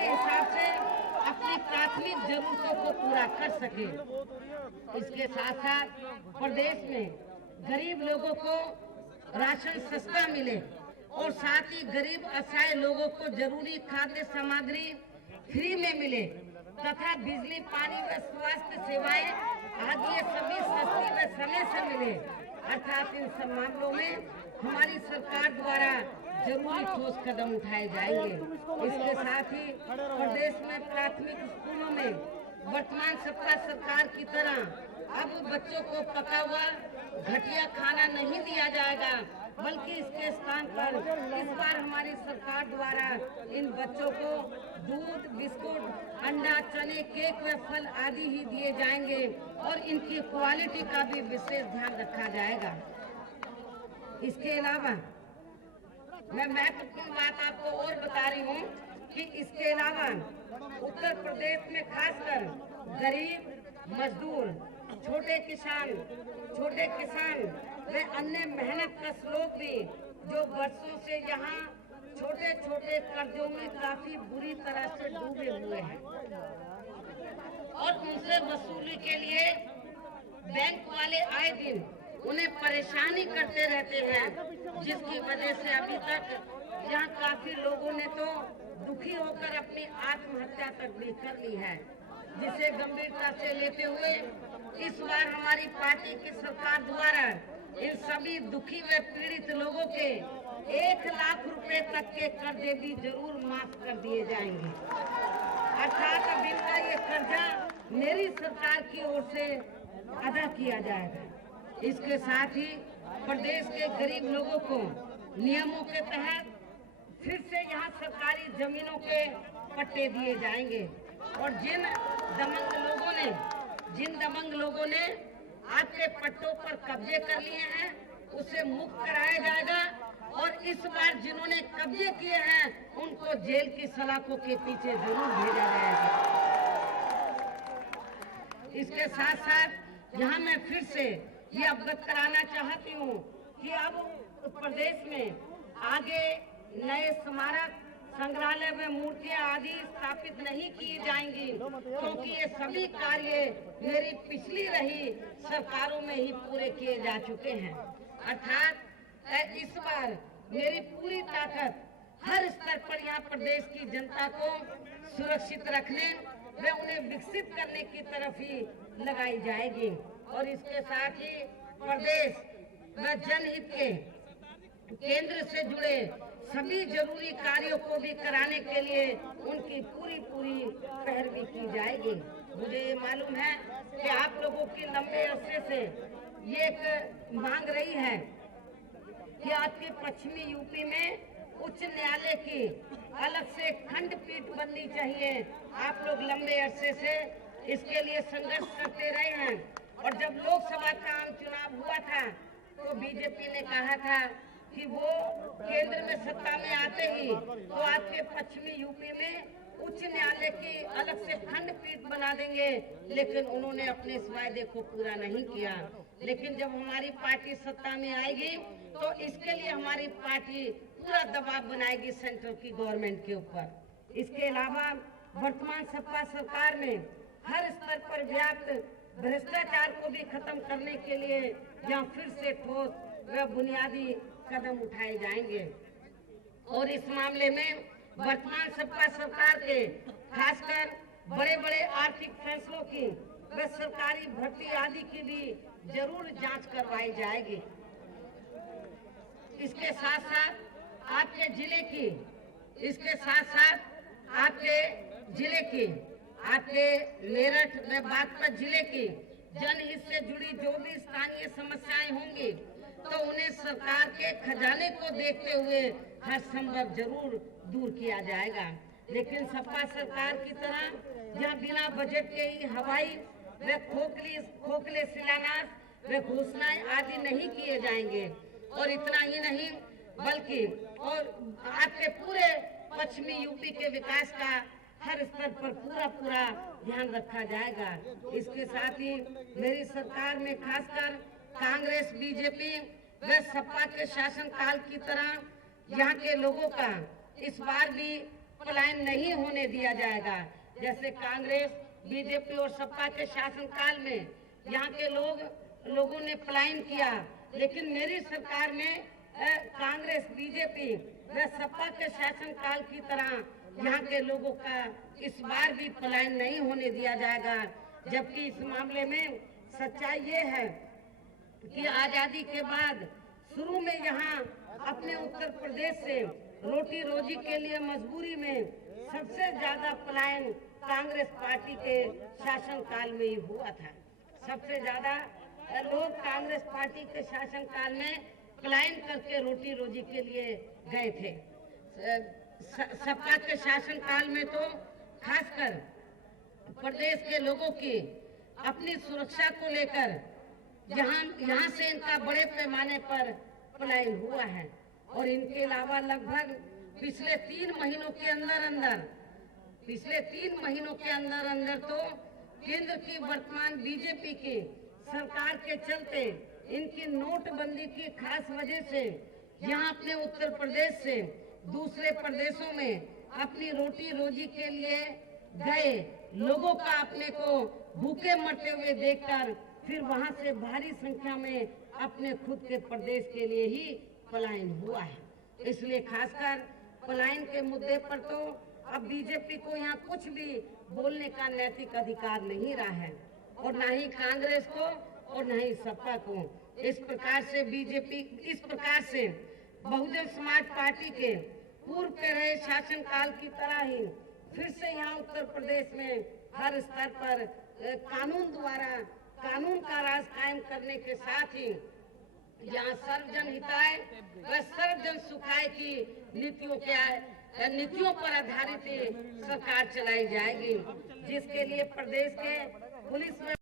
अपने हिसाब से अपनी प्राथमिक जरूरतों को पूरा कर सके। इसके साथ साथ प्रदेश में गरीब लोगों को राशन सस्ता मिले और साथ ही गरीब असहाय लोगों को जरूरी खाद्य सामग्री फ्री में मिले तथा बिजली, पानी व स्वास्थ्य सेवाएं आदि ये सभी सस्ती व समय से मिले। अर्थात इन सब मामलों में हमारी सरकार द्वारा जरूरी ठोस कदम उठाए जाएंगे। इसके साथ ही प्रदेश में प्राथमिक स्कूलों में वर्तमान सत्ता सरकार की तरह अब बच्चों को पका हुआ घटिया खाना नहीं दिया जाएगा, बल्कि इसके स्थान पर इस बार हमारी सरकार द्वारा इन बच्चों को दूध, बिस्कुट, अंडा, चने, केक व फल आदि ही दिए जाएंगे और इनकी क्वालिटी का भी विशेष ध्यान रखा जाएगा। इसके अलावा मैं महत्वपूर्ण बात आपको और बता रही हूँ कि इसके अलावा उत्तर प्रदेश में खासकर गरीब, मजदूर, छोटे किसान व अन्य मेहनतकश लोग भी जो वर्षों से यहाँ छोटे छोटे कर्जों में काफी बुरी तरह से डूबे हुए हैं और उनसे वसूली के लिए बैंक वाले आए दिन उन्हें परेशानी करते रहते हैं, जिसकी वजह से अभी तक यहाँ काफी लोगों ने तो दुखी होकर अपनी आत्महत्या तक भी कर ली है, जिसे गंभीरता से लेते हुए इस बार हमारी पार्टी की सरकार द्वारा इन सभी दुखी व पीड़ित लोगों के 1 लाख रुपए तक के कर्जे भी जरूर माफ कर दिए जाएंगे। अर्थात अब इनका ये कर्जा मेरी सरकार की ओर से अदा किया जाएगा। इसके साथ ही प्रदेश के गरीब लोगों को नियमों के तहत फिर से यहाँ सरकारी जमीनों के पट्टे दिए जाएंगे और जिन दबंग लोगों ने आपके पट्टों पर कब्जे कर लिए हैं उसे मुक्त कराया जाएगा और इस बार जिन्होंने कब्जे किए हैं उनको जेल की सलाखों के पीछे जरूर भेजा जाएगा। इसके साथ साथ यहाँ मैं फिर से ये अवगत कराना चाहती हूँ कि अब प्रदेश में आगे नए स्मारक, संग्रहालय में मूर्तियां आदि स्थापित नहीं की जाएंगी, क्योंकि ये सभी कार्य मेरी पिछली रही सरकारों में ही पूरे किए जा चुके हैं। अर्थात इस बार मेरी पूरी ताकत हर स्तर पर यहाँ प्रदेश की जनता को सुरक्षित रखने व उन्हें विकसित करने की तरफ ही लगाई जाएगी और इसके साथ ही प्रदेश व जनहित के केंद्र से जुड़े सभी जरूरी कार्यों को भी कराने के लिए उनकी पूरी पैरवी की जाएगी। मुझे ये मालूम है कि आप लोगों की लंबे अरसे से ये एक मांग रही है कि आपके पश्चिमी यूपी में उच्च न्यायालय की अलग से खंडपीठ बननी चाहिए। आप लोग लंबे अरसे से इसके लिए संघर्ष करते रहे हैं और जब लोकसभा का आम चुनाव हुआ था तो बीजेपी ने कहा था कि वो केंद्र में सत्ता में आते ही तो आपके पश्चिमी यूपी में उच्च न्यायालय की अलग से खंडपीठ बना देंगे, लेकिन उन्होंने अपने इस वायदे को पूरा नहीं किया। लेकिन जब हमारी पार्टी सत्ता में आएगी तो इसके लिए हमारी पार्टी पूरा दबाव बनाएगी सेंट्रल की गवर्नमेंट के ऊपर। इसके अलावा वर्तमान सपा सरकार में हर स्तर पर व्याप्त भ्रष्टाचार को भी खत्म करने के लिए यहाँ फिर से ठोस व बुनियादी कदम उठाए जाएंगे और इस मामले में वर्तमान सपा सरकार के खासकर बड़े बड़े आर्थिक फैसलों की व सरकारी भर्ती आदि की भी जरूर जांच करवाई जाएगी। इसके साथ साथ आपके जिले की आपके मेरठ में बागपत जिले की जनहित से जुड़ी जो भी स्थानीय समस्याएं होंगी तो उन्हें सरकार के खजाने को देखते हुए हर संभव जरूर दूर किया जाएगा। लेकिन सपा सरकार की तरह जहाँ बिना बजट के ही हवाई व खोखले शिलान्यास व घोषणाएं आदि नहीं किए जाएंगे और इतना ही नहीं बल्कि और आपके पूरे पश्चिमी यूपी के विकास का हर स्तर पर पूरा ध्यान रखा जाएगा। इसके साथ ही मेरी सरकार में खासकर कांग्रेस, बीजेपी व सपा के शासन काल की तरह यहाँ के लोगों का इस बार भी पलायन नहीं होने दिया जाएगा। जैसे कांग्रेस, बीजेपी और सपा के शासनकाल में यहाँ के लोगों ने पलायन किया, लेकिन मेरी सरकार में कांग्रेस, बीजेपी व सपा के शासनकाल की तरह यहाँ के लोगों का इस बार भी पलायन नहीं होने दिया जाएगा। जबकि इस मामले में सच्चाई ये है कि आजादी के बाद शुरू में यहाँ अपने उत्तर प्रदेश से रोटी रोजी के लिए मजबूरी में सबसे ज्यादा पलायन कांग्रेस पार्टी के शासनकाल में ही हुआ था। सबसे ज्यादा लोग कांग्रेस पार्टी के शासनकाल में पलायन करके रोटी रोजी के लिए गए थे। सपा के शासनकाल में तो खासकर प्रदेश के लोगों की अपनी सुरक्षा को लेकर यहाँ से इनका बड़े पैमाने पर पलायन हुआ है। और इनके अलावा लगभग पिछले 3 महीनों के अंदर तो केंद्र की वर्तमान बीजेपी की सरकार के चलते इनकी नोटबंदी की खास वजह से यहाँ अपने उत्तर प्रदेश से दूसरे प्रदेशों में अपनी रोटी रोजी के लिए गए लोगों का अपने को भूखे मरते हुए देखकर फिर वहां से भारी संख्या में अपने खुद के प्रदेश के लिए ही पलायन हुआ है। इसलिए खासकर पलायन के मुद्दे पर तो अब बीजेपी को यहाँ कुछ भी बोलने का नैतिक अधिकार नहीं रहा है, और न ही कांग्रेस को और न ही सपा को। इस प्रकार से बहुजन समाज पार्टी के पूर्व के रहे शासनकाल की तरह ही फिर से यहाँ उत्तर प्रदेश में हर स्तर पर कानून का राज कायम करने के साथ ही यहाँ सर्वजन हिताय व सर्वजन सुखाय की नीतियों पर आधारित सरकार चलाई जाएगी, जिसके लिए प्रदेश के पुलिस में